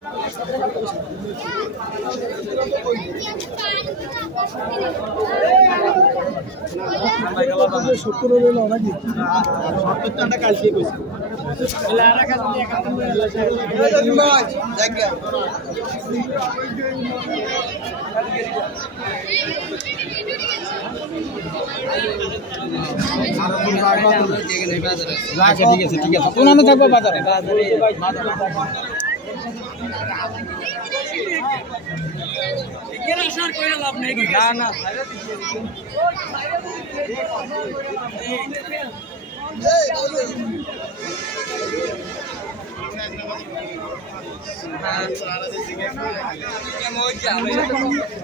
ঠিক আছে কোন আমি থাকবো বাজারে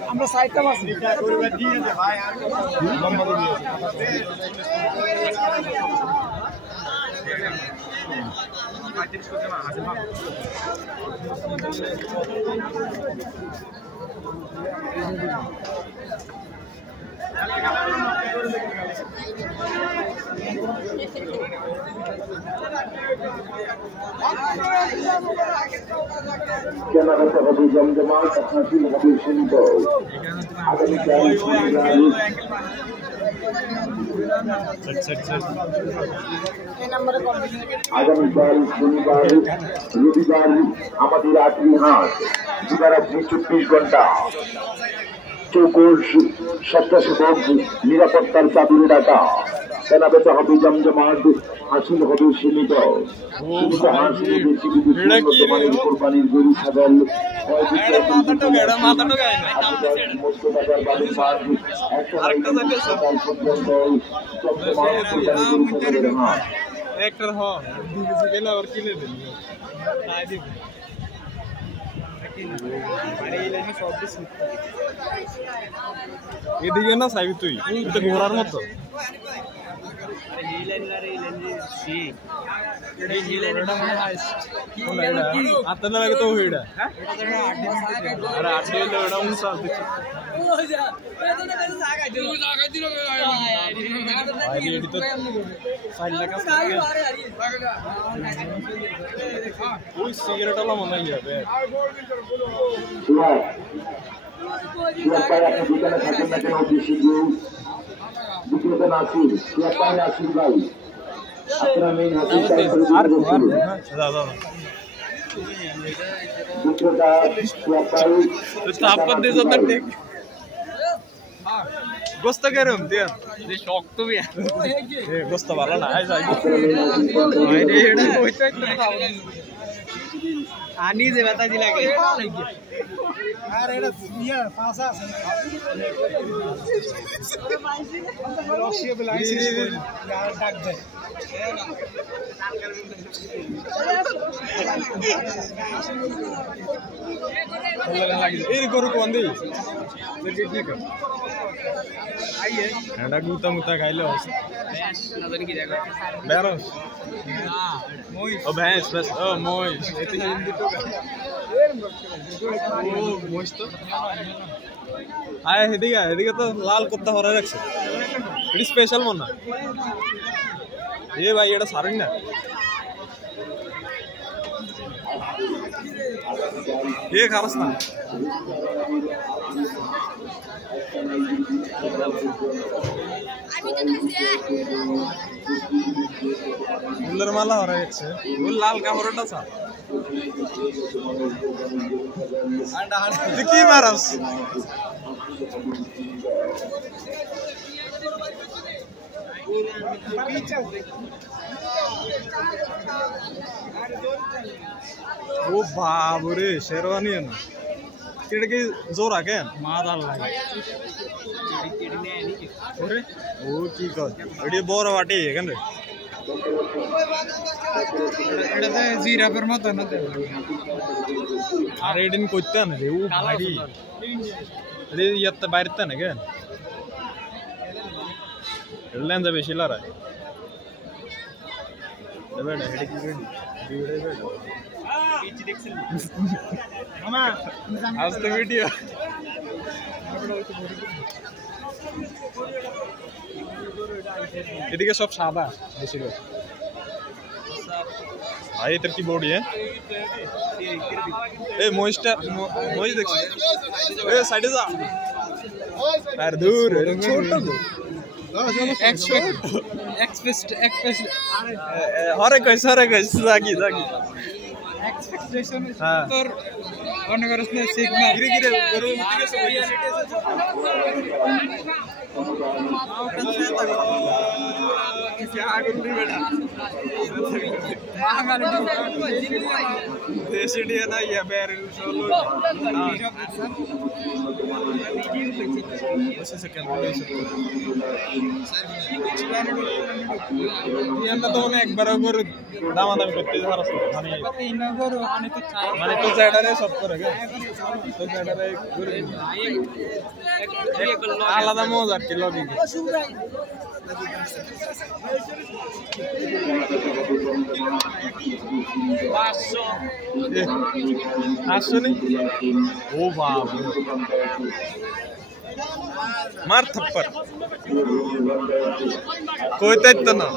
আমরা সাইডটা আছি কেনাকাটা হবে জমজমাট হাসিল হবে সীমিত আগামীকাল শনিবার রবিবার আমাদের 8টি হাট দিবারাত্রি 24 ঘন্টা চৌকোশ স্বেচ্ছাসেবক নিরাপত্তার চাদরে ডাকা কেনাবেচা হবে জমজমাট হাসিল হবে সীমিত কোরবানির গরু ছাগল এদিকে না চাইবি তুই ঘোরার মতো আগে তো সিগারেট মনে যাবে বিক্রেতা নাসির নাসির ভাই আপনারা মেইন হাসির গোস্ত গরম দিয়া শক্ত গোস্ত ভালো না আনি যে ব্যথা দি লাগে আর এটা ইয়া পাসা আছে রসিয়ে বলাইছি আর ডাক দে এই গরু কোন দি ঠিক আছে আইয়ে এটা গুতা মুতা খাইলে হস না জানি কি দেখো বেরস না মই ও ভैंस बस ও মই এতে হিন্দি তো ও মই তো আয় এদিকে তো লাল কুত্তা হরে রাখছে এটা স্পেশাল মন না এ ভাই এটা সারেন না এ খারাপ না ফুলের মালা হরে গেছে ফুল লাল কাপড়টা ছা কি মারাস ও বাবরে শেরওয়ানি না এটা কি জোর আগে মাদাল লাগে ওরে ও কি কর এটি বড় বাটি কেন রে এটাতে জিরাফের মতো না আর এদিন করতে না রে ও ভারী রে ইয়াতে বাইরেতে না কেন এলেন যাবে শিলারা বেটা হেডি কি ভিডিও বেটা পিচ দেখছেন মামা আজ তো ভিডিও এদিকে সব সাদা বেশিরভাগ ভাই এটার কি বডি এই মহিষটা মহিষ দেখছিস এ সাইডে যা আর দূর ছোট হরে কইস জাগি expectation is তোর মনে করছ না সিগমা গিরে গিরে গরু উঠে গেছে क्या गुंडी बेटा देसी डिया ना ये बैरल सोलो ऐसे से कैलकुलेशन ये अंदर तो ने एक बराबर दामादामी करते जा रहा माने तो ज़्यादा रे सब करेगा तो ज़्यादा रे आलादा मौजा के लोगी আসলে ও বাবা মার থাপ্পড় কইতেই তো না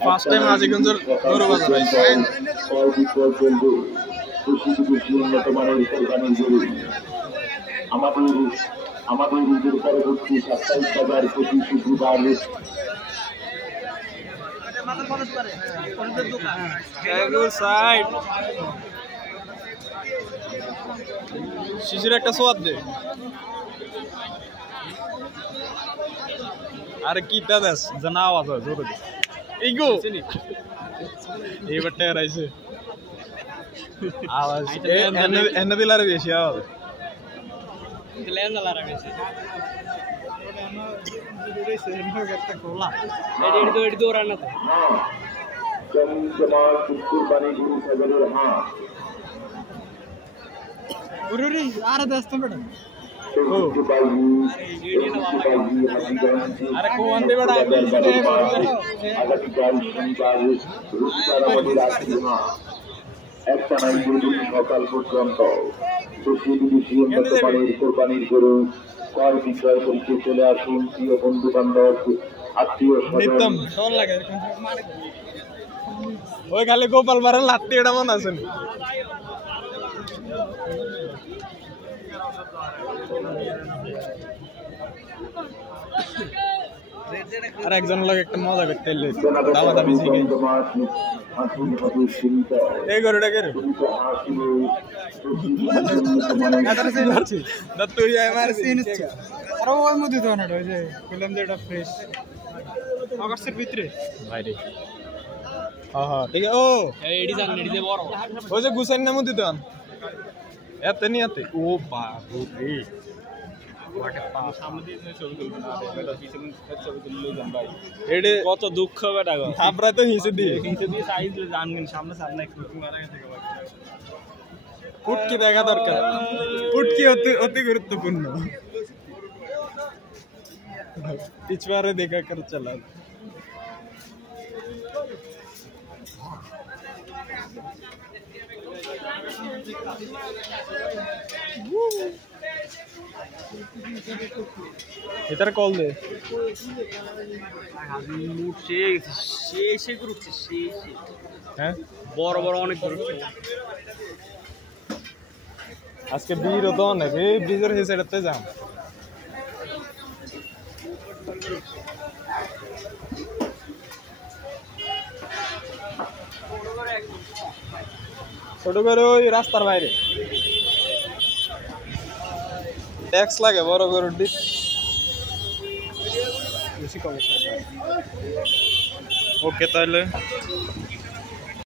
ফার্স্ট টাইম আজিগঞ্জের গরু বাজার হইছে আমাদের ঈদের পরবর্তী 27,000 শুক্রবার শিশির একটা সোয়াদ দে আরে কি দাদাস জানা আওয়াজ হয় জোরে দে ইগো এইবারটা রাইছে আওয়াজ এনে দিলারে বেশি আওয়াজ দিলেন দিলারে বেশি একটা কোলা এডি তো রান্না তো জমজমার কুরবানি গুরু সাগরের হাট উরুরি আর দস্ত বেটা আরে কোন দে বেটা একটা নাই সকাল পর্যন্ত কোরবানির গরু কর বিক্রয় করতে চলে আসুন প্রিয় বন্ধু বান্ধব আত্মীয় স্বজন ওই খালি গোপাল বারের লাত্তি এটা মনে আছে আর একজন লোক একটা মজা করতে এলে দামাদামি শিখে এই গরুটা কে রে তুই আমার চিনছ আর ওর মধ্যে তো না ওই যে কলম যেটা ফ্রেশ আগস্টের ভিতরে ভাইরে হ্যাঁ ঠিক আছে ও এডি জান এডি দে বড় ওই যে গুসাইন নাম দিতে আন এত নি এত ও বাবু রে এডে কত দুঃখ বেটা গো আমরা তো হিসে দিয়ে সাইজ জানবেন সামনে সামনে একটু মারা গেছে ফুটকি দেখা দরকার ফুটকি অতি গুরুত্বপূর্ণ पिछवारे देखा कर चला इधर कॉल दे হ্যাঁ বড় বড় অনেক গ্রুপ আজকে বীর তো অনেক এই ব্রিজের এই সাইডতে যাম ছোট করে ওই রাস্তার বাইরে ট্যাক্স লাগে বড় করে বেশি কম ওকে তাহলে